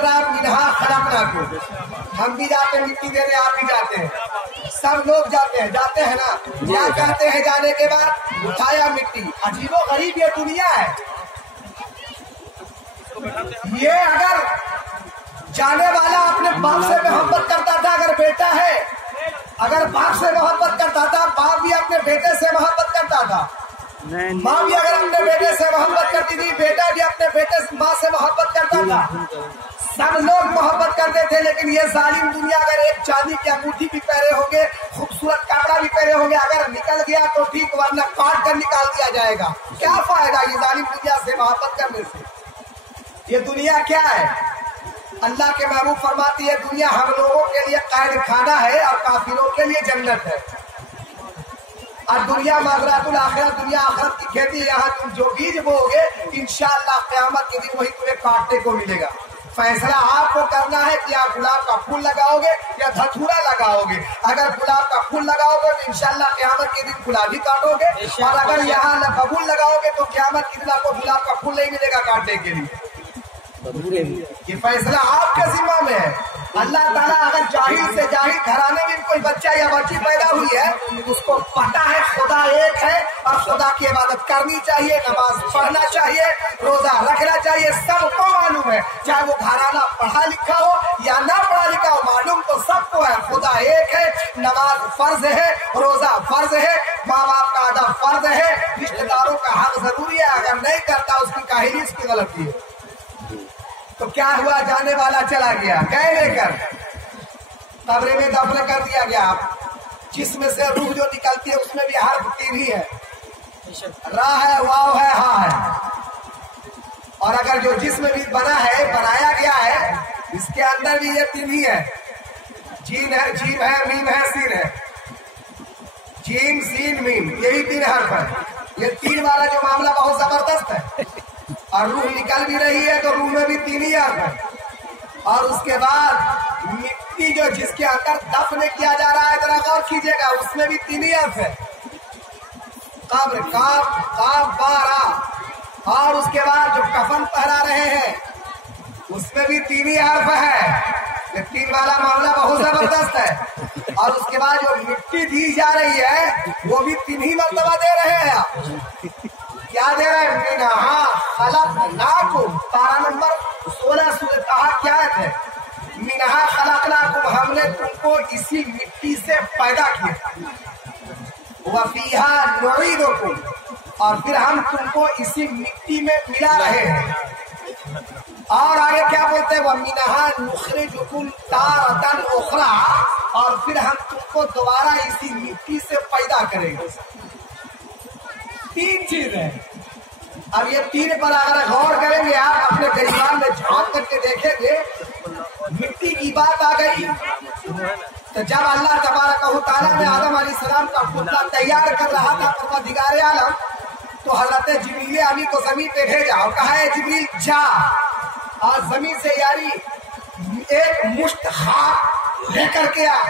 कर रहा है मिन्हा खलकनाकुम, हम भी जाते हैं मिट्टी देने, आप भी जाते हैं, सब लोग जाते हैं ना। क्या कहते हैं जाने के बाद? उठाया मिट्टी। अजीबो गरीब ये दुनिया है। ये अगर जाने वाला अपने बाप से मोहब्बत करता था, अगर बेटा है, अगर बाप से मोहब्बत करता था, बाप भी अपने बेटे से मोहब्बत करता था, माँ भी अगर अपने बेटे से मोहब्बत करती थी, बेटा भी अपने बेटे माँ से मोहब्बत करता था, सब लोग मोहब्बत करते थे। लेकिन ये जालिम दुनिया अगर एक चांदी की अंगूठी भी पहने होंगे, खूबसूरत कपड़ा भी पहने होंगे, अगर निकल गया तो ठीक, वरना काट कर निकाल दिया जाएगा। क्या फायदा ये जालिम दुनिया से मोहब्बत करने से? ये दुनिया क्या है? अल्लाह के महबूब फरमाती है दुनिया हम लोगों के लिए कैद खाना है और काफिरों के लिए जन्नत है। और दुनिया मज़रातुल आखिरत, दुनिया आखिरत की खेती। यहाँ तुम जो बीज बोओगे इंशाअल्लाह क़यामत के दिन वही तुम्हें काटने को मिलेगा। फैसला आपको करना है कि आप गुलाब का फूल लगाओगे या धतूरा लगाओगे। अगर गुलाब का फूल लगाओगे तो इंशाअल्लाह क़यामत के दिन गुलाब ही काटोगे, और अगर यहाँ बबूल लगाओगे तो क़यामत के दिन आपको गुलाब का फूल नहीं मिलेगा काटने के लिए। ये फैसला आपके जिम्मा में है। अल्लाह ताला अगर जाहिल से जाहिल घराने में कोई बच्चा या बच्ची पैदा हुई है, उसको पता है खुदा एक है और खुदा की इबादत करनी चाहिए, नमाज पढ़ना चाहिए, रोजा रखना चाहिए, सबको मालूम है। चाहे वो घराना पढ़ा लिखा हो या ना पढ़ा लिखा हो, मालूम तो सबको है खुदा एक है, नमाज फर्ज है, रोजा फर्ज है, माँ बाप का अदा फर्ज है, रिश्तेदारों का हक जरूरी है। अगर नहीं करता उसकी काहिली, उसकी गलती है। तो क्या हुआ? जाने वाला चला गया, गए लेकर कब्र में दफन कर दिया गया। जिसमें से रूह जो निकलती है उसमें भी हर्फ तीन ही है, रा है, वाव है, हा है। और अगर जो जिस्म भी बना है, बनाया गया है, इसके अंदर भी ये तीन ही है, जीन है, जीम है, मीम है, सीन है। जीम, सीन, मीम, यही तीन हर्फ है। ये तीन वाला जो मामला बहुत जबरदस्त है। और रूह निकल भी रही है तो रूह में भी तीन ही अर्थ है। और उसके बाद मिट्टी जो जिसके अंदर दफन किया जा रहा है, जरा गौर कीजिएगा, उसमें भी तीन ही अर्थ है। कब्र, काफ बारा। और उसके बाद जो कफन पहरा रहे हैं उसमें भी तीन ही अर्थ है। ये तीन वाला मामला बहुत जबरदस्त है। और उसके बाद जो मिट्टी दी जा रही है वो भी तीन ही मर्तबा दे रहे हैं आप। क्या दे रहे हैं? मिन्हा खलकनाकुम, पारा नंबर 16 सूरह कहा क्या है? मिन्हा खलकनाकुम, हमने तुमको इसी मिट्टी से पैदा किया, वफीहा नुईदुकुम, और फिर हम तुमको इसी मिट्टी में मिला रहे हैं। और आगे क्या बोलते हैं? वमिन्हा नुखरिजुकुम तारतन उखरा, और फिर हम तुमको दोबारा इसी मिट्टी से पैदा करेंगे। तीन चीज है। अब ये तीन पर अगर गौर करेंगे आप, अपने गरीबान में झांक करके देखेंगे, मिट्टी की बात आ गई तो जब अल्लाह तबारक व तआला ने आदम अलैहिस्सलाम का पुतला तैयार कर रहा था परवरदिगार आलम, तो हज़रत जिब्रील अमी को जमीन पे भेजा और कहा है जिब्रील जा, आज जमीन से यारी एक मुश्त खाक लेकर के आ।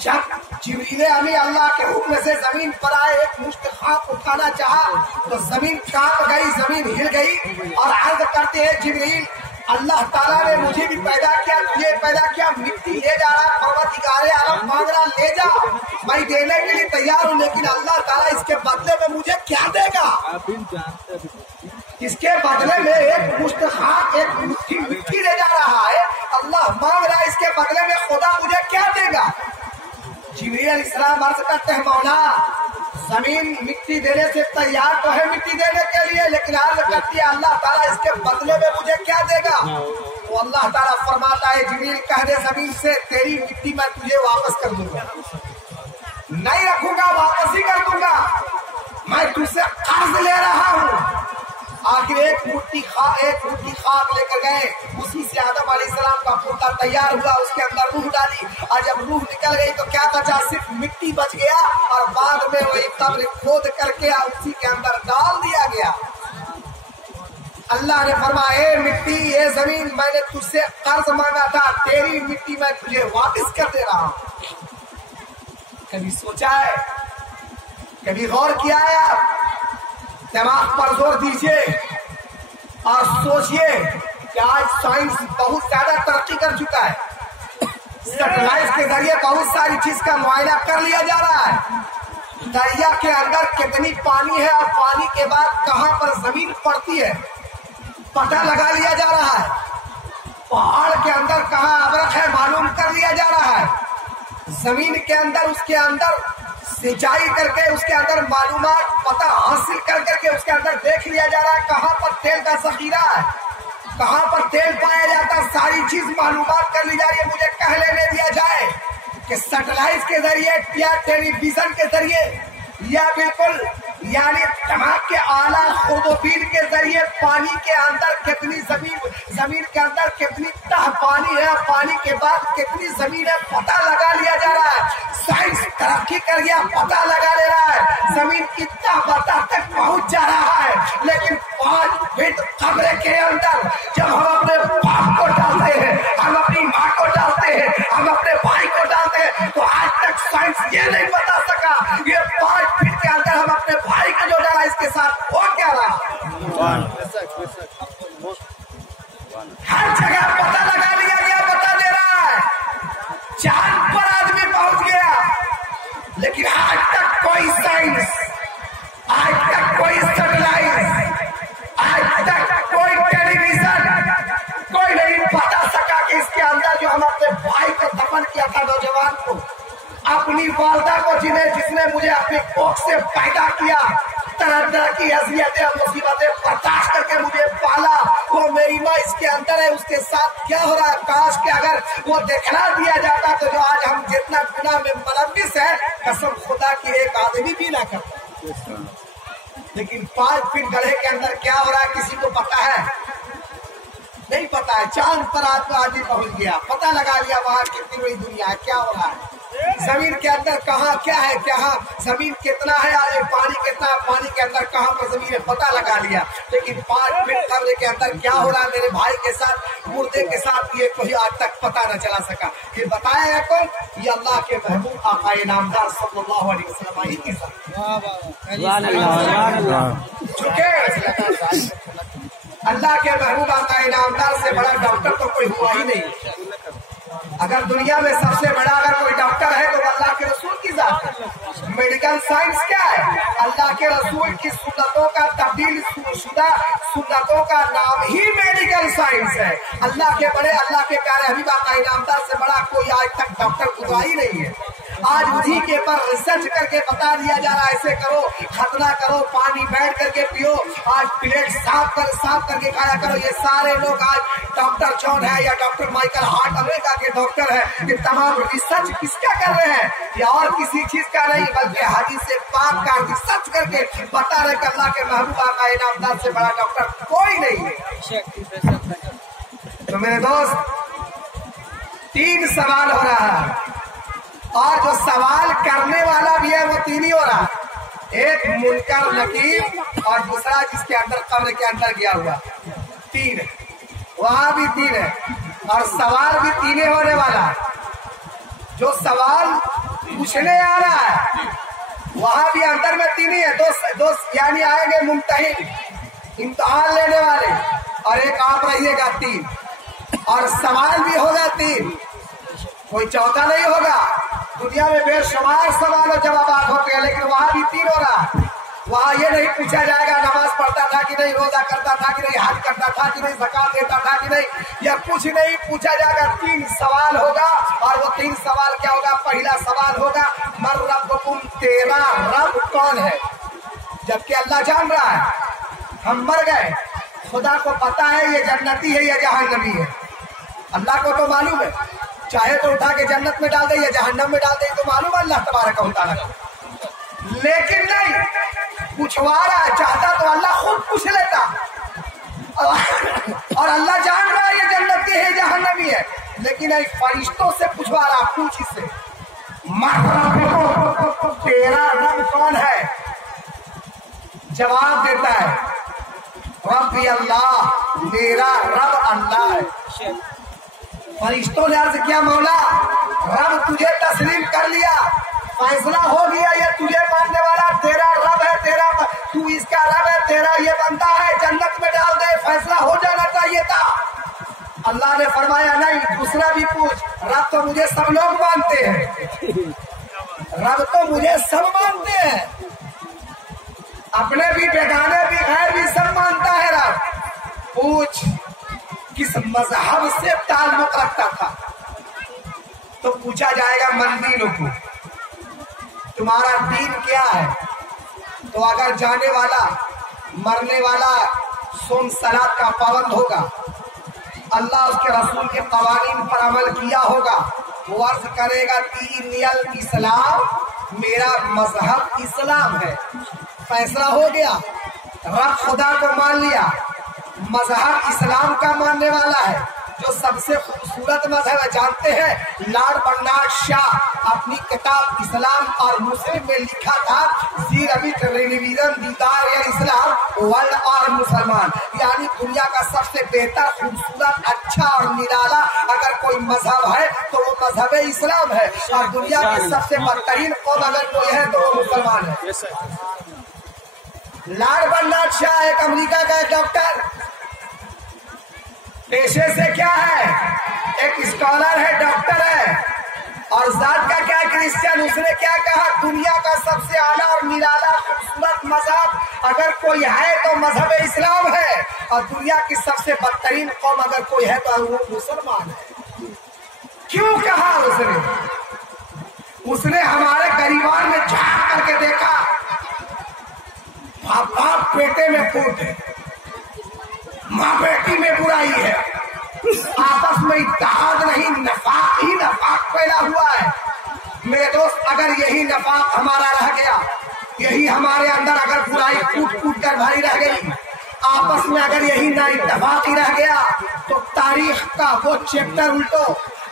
जब जिब्रील अमी अल्लाह के हुक्म से जमीन पर आए, एक मुश्त खाक उठाना चाहा तो जमीन कांप गई, जमीन हिल गई। और अर्ज करते हैं जिब्रील, अल्लाह ताला ने मुझे भी पैदा किया, तुझे पैदा किया, मिट्टी ले जा रहा, परवरदिगार आलम मांग रहा, ले जा, मैं देने के लिए तैयार हूँ, लेकिन अल्लाह ताला इसके बदले में मुझे क्या देगा? इसके बदले में एक मुश्त खाक, एक मुट्ठी मिट्टी ले जा रहा है, अल्लाह मांग रहा है, इसके बदले में खुदा मुझे क्या देगा? जिब्रील अलैहिस्सलाम अर्ज करते हैं मौला, जमीन मिट्टी देने से तैयार तो है मिट्टी देने के लिए, लेकिन अर्ज करती है अल्लाह ताला इसके बदले में मुझे क्या देगा? तो अल्लाह ताला फरमाता है जिब्रील कह दे जमीन से, तेरी मिट्टी मैं तुझे वापस कर दूंगा, नहीं रखूंगा, वापस ही कर दूंगा, मैं तुझसे कर्ज ले रहा हूँ। आखिर एक मुट्ठी खाक लेकर गए, उसी से आदम अलैहिस्सलाम का पुतला तैयार हुआ, उसके अंदर रूह डाली, और जब रूह निकल गई तो क्या बचा? सिर्फ मिट्टी बच गया, और बाद में वही कब्र खोद करके उसी के अंदर डाल दिया गया। अल्लाह ने फरमाया, मिट्टी, ये जमीन मैंने तुझसे कर्ज मांगा था, तेरी मिट्टी मैं तुझे वापस कर दे रहा हूं। कभी सोचा है, कभी गौर किया है आप? दिमाग पर जोर दीजिए और सोचिए کہ آج سائنس بہت زیادہ ترقی کر چکا ہے. سیٹلائٹ کے ذریعے بہت ساری چیز کا معائنہ کر لیا جا رہا ہے. دریا کے اندر کتنی پانی ہے اور پانی کے بعد کہاں پر زمین پڑتی ہے پتہ لگا لیا جا رہا ہے. پہاڑ کے اندر کہاں ابرق ہے معلوم کر لیا جا رہا ہے. زمین کے اندر اس کے اندر سینچائی کر کے اس کے اندر معلومات پتہ حاصل کر کے اس کے اندر دیکھ لیا جا رہا ہے کہاں پر تیل کا ذخیرہ ہے, کہاں پر تیل پایا جاتا ہے. ساری چیز معلومات کر لی جا رہی ہے. مجھے کہہ لینے دیا جائے کہ سیٹلائٹ کے ذریعے یا ٹیلی ویژن کے ذریعے یا بالکل یعنی دماغ کے اعلیٰ خوردبین کے ذریعے پانی کے اندر کتنی زمین کے اندر کتنی تہ پانی ہے, پانی کے بعد کتنی زمین ہے پتہ لگا لیا جا رہا ہے. سائنس ترقی کر گیا, پتہ لگا لے رہا ہے زمین کی تہ پتہ تک پہنچ جا رہا ہے. لیکن 5 فٹ قبر کے اندر جب ہم اپنے باپ کو ڈالتے ہیں, ہم اپنی ماں کو ڈالتے ہیں, ہم اپنے بھائی کو ڈالتے ہیں, تو آج تک سائنس یہ نہیں بتا سکا یہ 5 فٹ کے اندر ہم اپنے بھائی کو جو ڈالا اس کے ساتھ ہو کیا رہا. ہر جگہ پتہ لگا لیا گیا, بتا دے رہا ہے. چاند پر آدمی پہنچ گیا, لیکن آج تک کوئی سائنس, آج تک کوئی سیٹلائٹ, آج تک کوئی ٹیلی ویژن کوئی نہیں بتا سکا کہ اس کے اندر جو ہم اپنے بھائی کو دفن کیا تھا, نوجوان کو, اپنی والدہ کو جس نے مجھے اپنی کوکھ سے پیدا کیا, طرح طرح کی اذیتیں اور مصیبتیں برداشت کر کے مجھے پالا, وہ میری ماں اس کے اندر ہے, اس کے ساتھ کیا ہو رہا ہے. کاش کہ اگر وہ دکھلا دیا جاتا تو جو آج ہم جتنا گناہ میں ملوث ہے قسم خدا کی ایک آدمی بھی نہ کرتا. لیکن 5 فٹ گڑھے کے اندر کیا ہو رہا ہے کسی کو پتا ہے نہیں پتا ہے. چاند پر آدمی پہنچ گیا, پتہ لگا لیا وہاں کتنی بڑی دنیا ہے, کیا ہو رہا ہے زمین کے اندر, کہاں کیا ہے, کہاں زمین کتنا ہے, پانی کتنا ہے, پانی کے اندر کہاں پر زمین ہے پتہ لگا لیا. لیکن 5 فٹ قبر کے اندر کیا ہو رہا ہے میرے بھائی کے ساتھ, مردے کے ساتھ, یہ کوئی آج تک پتہ نہ چلا سکا. پھر بتایا ہے کون, یہ اللہ کے محبوب آقا نامدار صلی اللہ علیہ وسلم ہی کے ساتھ. چونکہ اللہ کے محبوب آقا نامدار سے بڑا ڈاکٹر تو کوئی ہوا ہی نہیں. اگر دنیا میں سب سے بڑا اگر کوئی ڈاکٹر ہے تو اللہ کے رسول کی ذات ہے. میڈیکل سائنس کیا ہے, اللہ کے رسول کی سنتوں کا تبدیل شدہ سنتوں کا نام ہی میڈیکل سائنس ہے. اللہ کے بڑے, اللہ کے پیارے حبیب آقا انعامدار سے بڑا کوئی آج تک ڈاکٹر گزرا ہی نہیں ہے. آج اسی کے پر ریسرچ کر کے بتا دیا جا رہا ہے ایسے کرو, ختنہ کرو, پانی بیٹھ کر کے پیو, آج پلیٹ صاف کر کے کھایا کرو. یہ سارے لوگ آج ڈاکٹر جان ہے یا ڈاکٹر مائیکل ہارٹ امریکہ کے ڈاکٹر ہے, یہ تمام ریسرچ کس کا کر رہے ہیں, یا اور کسی چیز کا نہیں بلکہ حدیث پاک کا ریسرچ کر کے بتا رہے کہ اللہ کے محبوب آقا انعامدار سے بڑا ڈاکٹر کوئی نہیں ہے. تو میرے دوست 3 سوال ہو رہا ہے, اور جو سوال کرنے والا بھی ہے وہ 3 ہی ہو رہا ہے. ایک منکر نکیر اور دوسرا جس کے اندر قبر کے اندر گیا ہوا, 3 وہاں بھی 3 ہے, اور سوال بھی 3 ہونے والا ہے. جو سوال پوچھنے آ رہا ہے وہاں بھی اندر میں 3 ہی ہے. دو یعنی آئیں گے ممتحن, امتحان لینے والے, اور ایک آپ رہیے گا 3, اور سوال بھی ہوگا 3, کوئی چوتھا نہیں ہوگا. دنیا میں بے شمار سوال و جوابات ہوتے ہیں, لیکن وہاں بھی 3 ہو رہا ہے. وہاں یہ نہیں پوچھا جائے گا نماز پڑھتا تھا کہ نہیں, روزہ کرتا تھا کہ نہیں, حج کرتا تھا کہ نہیں, زکات دیتا تھا کہ نہیں, یا کچھ نہیں پوچھا جائے گا. 3 سوال ہوگا, اور وہ 3 سوال کیا ہوگا. پہلا سوال ہوگا من ربکم, تیرا رب کون ہے. جبکہ اللہ جان رہا ہے ہم مر گئے, خدا کو پتا ہے یہ جنتی ہے یا جہنمی ہے. اللہ کو تو معلوم ہے, چاہے تو اٹھا کے جنت میں ڈال دے یا جہنم میں ڈال دے, تو معلوم ہے اللہ تبارک و تعالیٰ. لیکن نہیں پوچھوا رہا ہے, چاہتا تو اللہ خود پوچھ لیتا, اور اللہ جان رہا ہے یہ جنتی ہے جہنمی ہے, لیکن فرشتوں سے پوچھوا رہا, پوچھ اس سے تیرا رب کون ہے. جواب دیتا ہے ربی اللہ, میرا رب اللہ ہے. فرشتوں نے عرض کیا مولا رب تجھے تسلیم کر لیا, فیصلہ ہو گیا, یہ تجھے ماننے والا تیرا رب ہے, تو اس کا رب ہے, تیرا یہ بندہ ہے, جنت میں ڈال دے, فیصلہ ہو جانا چاہیے تھا. अल्लाह ने फरमाया नहीं, दूसरा भी पूछ, रब तो मुझे सब लोग मानते हैं, रब तो मुझे सब मानते हैं, अपने भी बेगाने भी गैर भी सब मानता है रब। पूछ किस मजहब से ताल्लुक रखता था, तो पूछा जाएगा मंदिरों को, तुम्हारा दीन क्या है? तो अगर जाने वाला मरने वाला सोम सलात का पाबंद होगा, अल्लाह उसके रसूल के कवानीन पर अमल किया होगा, वो अर्ज करेगा दीनियल इस्लाम, मेरा मजहब इस्लाम है। फैसला हो गया, रब खुदा को मान लिया, मजहब इस्लाम का मानने वाला है। जो सबसे खूबसूरत मजहब है जानते हैं, लॉर्ड बर्नार्ड शाह अपनी किताब इस्लाम और मुस्लिम में लिखा था, दीदार इस्लाम वर्ल्ड और मुसलमान, यानी दुनिया का सबसे बेहतर, खूबसूरत, अच्छा और निराला अगर कोई मजहब है तो वो मजहब इस्लाम है, और दुनिया की सबसे बदतरीन कौम अगर कोई है तो वो मुसलमान है। लॉर्ड बर्नार्ड शाह एक अमेरिका का डॉक्टर, पेशे से क्या है, एक स्कॉलर है, डॉक्टर है, और जात का क्या क्रिश्चियन। उसने क्या कहा, दुनिया का सबसे आला और निराला खूबसूरत मजहब अगर कोई है तो मजहब इस्लाम है, और दुनिया की सबसे बदतरीन कौम अगर कोई है तो वो मुसलमान है। क्यों कहा उसने हमारे गरीबान में झांक करके देखा, बाप बेटे में फूट है, माँ बेटी में बुराई है, आपस में इत्तेहाद नहीं, नफाक ही नफाक पैदा हुआ है। मेरे दोस्त, अगर यही नफाक हमारा रह गया, यही हमारे अंदर अगर बुराई कूट कूट कर भरी रह गई, आपस में अगर यही ना इत्तेफाक ही रह गया, तो तारीख का वो चैप्टर उल्टो,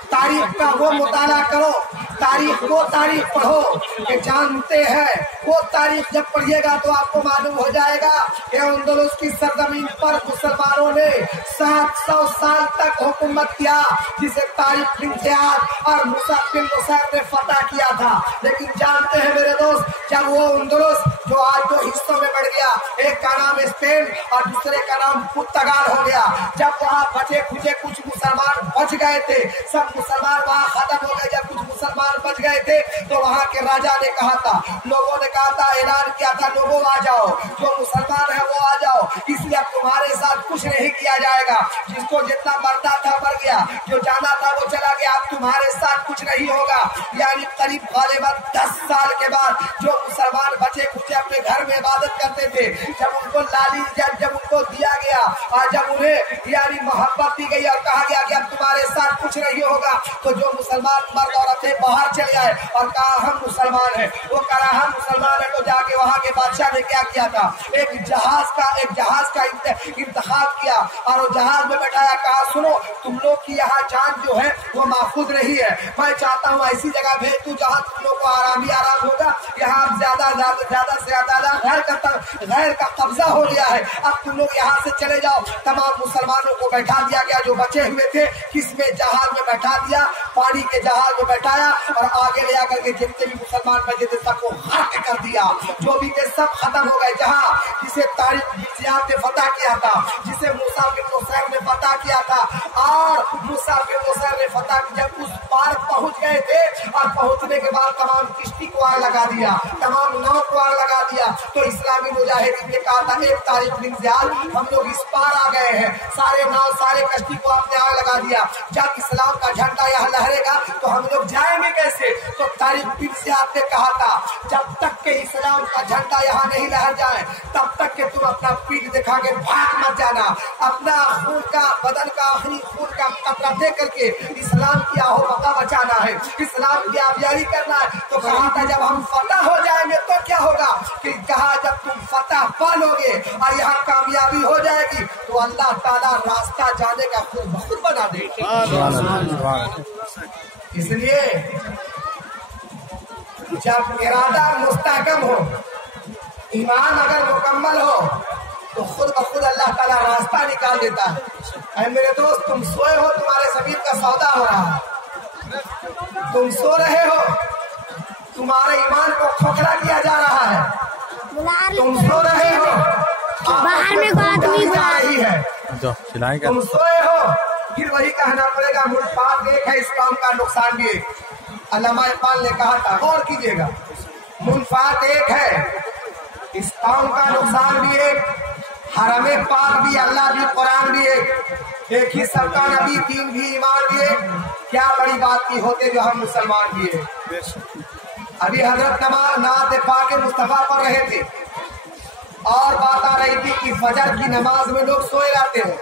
तारीख का वो मुताला करो, तारीख वो तारीख पढ़ो कि जानते हैं वो तारीख जब पढ़िएगा तो आपको मालूम हो जाएगा कि अंदलुस की सरजमीन पर मुसलमानों ने 700 साल तक हुकूमत किया, जिसे तारिक बिन ज़ियाद और मूसा बिन नुसैर ने फतह किया था। लेकिन जानते हैं मेरे दोस्त, जब वो अंदलुस जो आज दो हिस्सों में बढ़ गया, एक का नाम स्पेन और दूसरे का नाम पुर्तगाल हो गया, जब वहाँ बचे खुचे कुछ मुसलमान बच गए थे, सब मुसलमान वहाँ खत्म हो गए, जब कुछ मुसलमान बच गए थे तो वहाँ के राजा ने कहा था, लोगों ने कहा था, ऐलान किया था, लोगों आ जाओ, जो मुसलमान है वो आ जाओ, इसलिए अब तुम्हारे साथ कुछ नहीं किया जाएगा, जिसको जितना मरना था मर गया, जो जाना था वो चला गया, अब तुम्हारे साथ कुछ नहीं होगा। यानी करीब गालिबन 10 साल के बाद जो मुसलमान बचे खुचे अपने घर में इबादत करते थे, जब उनको लाली जब उनको दिया गया और जब उन्हें यानी मोहब्बत दी गई और कहा गया कि अब तुम्हारे साथ कुछ नहीं होगा, तो जो मुसलमान मर्द औरतें बाहर चले आए और कहा हम मुसलमान हैं, वो कहा हम मुसलमान हैं, तो जाके वहाँ के बादशाह ने क्या किया था, एक जहाज का इंतखाब किया और वो जहाज में बैठाया, कहा सुनो तुम लोग की यहाँ जान जो है वो महफूज नहीं है, मैं चाहता हूँ ऐसी जगह भेज दूं जहाँ तुम लोग को आराम ही आराम होगा, यहाँ ज्यादा से ज्यादा गैर का कब्जा हो गया है, अब तुम लोग यहाँ से चले जाओ। तमाम मुसलमानों को बैठा दिया गया, जो बचे हुए थे किसमें जहाज में बैठा दिया, पानी के जहाज में बैठाया और आगे ले आकर के जितने भी मुसलमान बचे थे सबको गर्क कर दिया, जो भी थे सब खत्म हो गए। जहाँ जिसे तारिक बिन ज़ियाद ने फतह किया था, जिसे मूसा बिन नुसैर ने फतह किया था, और मूसा बिन नुसैर ने फतह जब उस पार पहुंच गए थे और पहुंचने के बाद तमाम किश्ती को आग लगा दिया, तमाम नाव को आग लगा दिया, तो इस्लामी मुजाहिदीन ने कहा था एक तारिक बिन ज़ियाद हम लोग इस पार आ गए हैं, सारे नाव सारे कश्ती को आपने आग लगा दिया, जब इस्लाम का झंडा यहाँ लहरेगा तो हम लोग जाएंगे कैसे? तो तारिक बिन ज़ियाद ने कहा था जब तक के इस्लाम का झंडा यहाँ नहीं लहर जाए तब तक के तुम अपना पीठ दिखा के भाग मत जाना, अपना खून का बदन का आखिरी खून का कतरा दे करके इस्लाम की आहो बका बचाना है, इस्लाम की आबियारी करना है। तो कहा था जब हम फतह हो जाएंगे तो क्या होगा, कि कहा जब तुम फतह पा लोगे और यहाँ कामयाबी हो जाएगी तो अल्लाह ताला रास्ता जाने का खुद बखुद बना देगा। इसलिए जब इरादा मुस्तहकम हो, ईमान अगर मुकम्मल हो तो खुद बखुद अल्लाह ताला रास्ता निकाल देता है। ऐ मेरे दोस्त, तुम सोए हो, तुम्हारे ज़मीन का सौदा हो रहा है, तुम सो रहे हो, तुम्हारे ईमान को खोखला किया जा रहा है, तुम सो रहे हो, बाहर में बात नहीं जा रही है, तुम सोए हो, फिर वही कहना पड़ेगा मुनफात एक है, इस काम का नुकसान भी एक। अल्लामा इकबाल ने कहा था, गौर कीजिएगा, मुनफात एक है, इस काम का नुकसान भी एक, हरम पाक भी, अल्लाह भी, कुरान भी एक ही सबका नबी, दीन भी, ईमान भी एक। क्या बड़ी बात की होते जो हम मुसलमान भी है। अभी हजरत नात पाक मुस्तफा पढ़ रहे थे और बात आ रही थी कि फजर की नमाज में लोग सोए रहते हैं।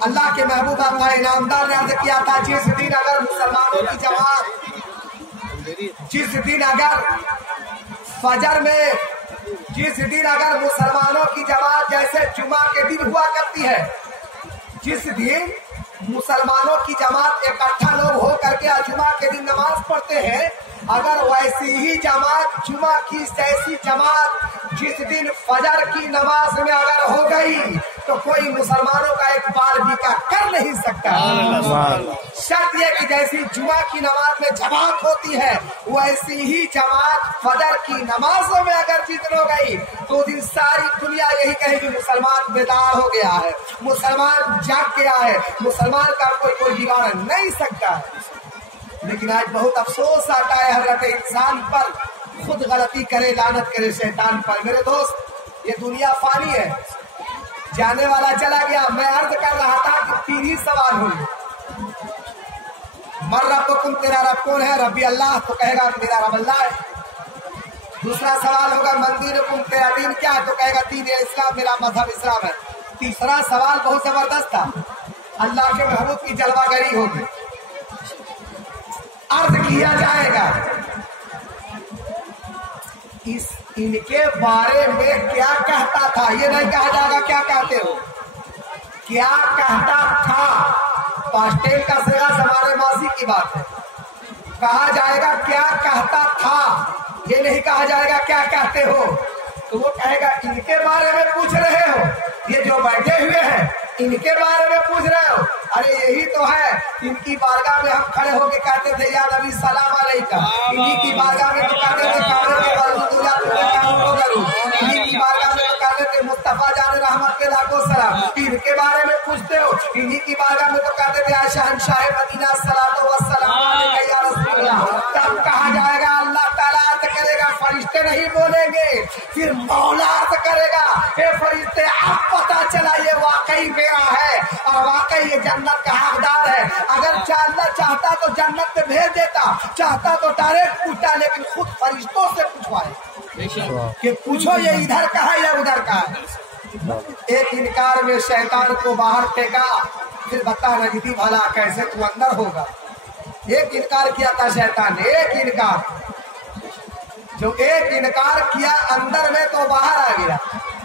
अल्लाह के महबूब आका इनामदार ने अर्ज किया था, जिस दिन अगर मुसलमानों की जमात, जिस दिन अगर फजर में, जिस दिन अगर मुसलमानों की जमात जैसे जुमा के दिन हुआ करती है, जिस दिन मुसलमानों की जमात इकट्ठा लोग हो करके जुमा के दिन नमाज पढ़ते हैं, अगर वैसी ही जमात, जुमा की जैसी जमात जिस दिन फजर की नमाज में अगर हो गई तो कोई मुसलमानों का एक बाल भी का कर नहीं सकता। शर्त यह कि जैसी जुमा की नमाज में जमात होती है, वैसी ही जमात फजर की नमाजों में अगर जितन हो गई तो दिन सारी दुनिया यही कहेगी मुसलमान बेदार हो गया है, मुसलमान जाग गया है, मुसलमान का कोई बिगाड़ नहीं सकता। लेकिन आज बहुत अफसोस आता है हजरत इंसान पर, खुद गलती करे लानत करे शैतान पर। मेरे दोस्त, ये दुनिया फानी है, जाने वाला चला गया। मैं अर्ज कर रहा था कि 3 ही सवाल होंगे। मर रब्बुकुम, तेरा रब कौन है? रब्बी अल्लाह, तो कहेगा मेरा रब अल्लाह है। दूसरा सवाल होगा मन दीनुकुम, तेरा दीन क्या है? तो कहेगा दीन इस्लाम, मेरा मजहब इस्लाम है। तीसरा सवाल बहुत जबरदस्त था, अल्लाह के महबूब की जलवागरी होगी। अर्ज किया जाएगा इनके बारे में क्या कहता था, ये नहीं कहा जाएगा क्या कहते हो, क्या कहता था। पास्टेल का सेगा हमारे मासी की बात है। कहा जाएगा क्या कहता था, ये नहीं कहा जाएगा क्या कहते हो। तो वो कहेगा इनके बारे में पूछ रहे हो, ये जो बैठे हुए हैं इनके बारे में पूछ रहे हो। अरे यही तो है, इनकी बारगाह में हम खड़े होके कहते थे या नबी सलाम अलैकुम, इन्हीं की बारगाह में तो कहते थे काबे के बरदुल्ला करूं, इन्हीं की बारगाह में तो कहते थे मुस्तफा जान रहमत के लाखों सलाम। इनके बारे में पूछते हो, इन्हीं की बारगाह में तो कहते थे शहंशाह मदीना सलातो व सलाम अलैका या रसूलल्लाह। तब कहा जाएगा अल्लाह ताला अर्ज करेगा, फरिश्ते नहीं बोलेंगे, फिर मौला अर्ज करेगा, हे फरिश्ते अब पता चला ये वाकई मेरा है और वाकई ये जन्नत का हकदार है। अगर अल्लाह चाहता तो जन्नत में भेज देता, चाहता तो डायरेक्ट पूछता, लेकिन खुद फरिश्तों से पूछवाए कि पूछो ये इधर का है या उधर का है। एक इनकार में शैतान को बाहर फेंका, फिर बता नजदी भला कैसे तू अंदर होगा। एक इनकार किया था शैतान ने, एक इनकार, जो एक इनकार किया अंदर में तो बाहर आ गया,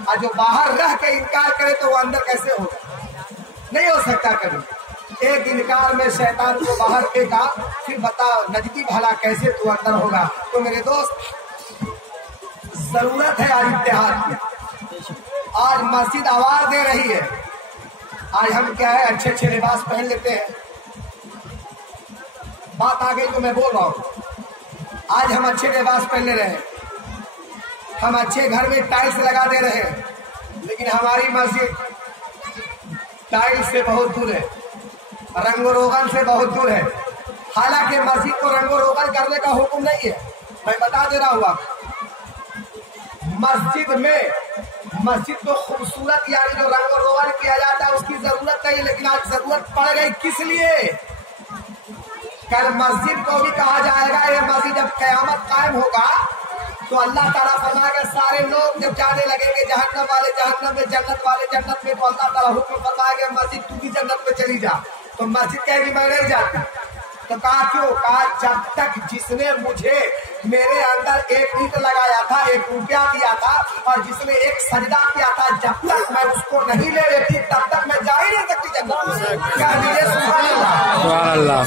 और जो बाहर रह के इनकार करे तो वो अंदर कैसे होगा, नहीं हो सकता कभी। एक इनकार में शैतान को बाहर फेंका, फिर बता नजदी भला कैसे तू अंदर होगा। तो मेरे दोस्त, जरूरत है आज इत्तेहाद की। आज मस्जिद आवाज दे रही है, आज हम क्या है अच्छे अच्छे लिबास पहन लेते हैं। बात आ गई तो मैं बोल रहा हूँ, आज हम अच्छे लिबास पहन ले रहे हैं, हम अच्छे घर में टाइल्स लगा दे रहे हैं, लेकिन हमारी मस्जिद टाइल्स से बहुत दूर है, रंगो रोगन से बहुत दूर है। हालांकि मस्जिद को रंगो रोगन करने का हुक्म नहीं है, मैं बता दे रहा हूँ आपको। मस्जिद को खूबसूरत यानी जो रंगो रोगन किया जाता है उसकी जरूरत नहीं है, लेकिन आज जरूरत पड़ गई किस लिए? कल मस्जिद को भी कहा जाएगा, ये मस्जिद जब कयामत कायम होगा तो अल्लाह ताला फरमाएगा सारे लोग जब जाने लगेंगे जहन्नम वाले जहन्नम में, जन्नत वाले जन्नत में, तो अल्लाह ताला हुक्म फरमाएगा मस्जिद तू भी जन्नत में चली जा। तो मस्जिद कहेगी मैं नहीं जाती। तो कहा क्यों? कहा जब तक जिसने मुझे मेरे अंदर एक ईंट लगाया था, 1 रुपया दिया था, और जिसने एक सजदा किया था, जब तक मैं उसको नहीं ले लेती तब तक मैं जा ही नहीं सकती जन्नत में। क्या सुभान अल्लाह।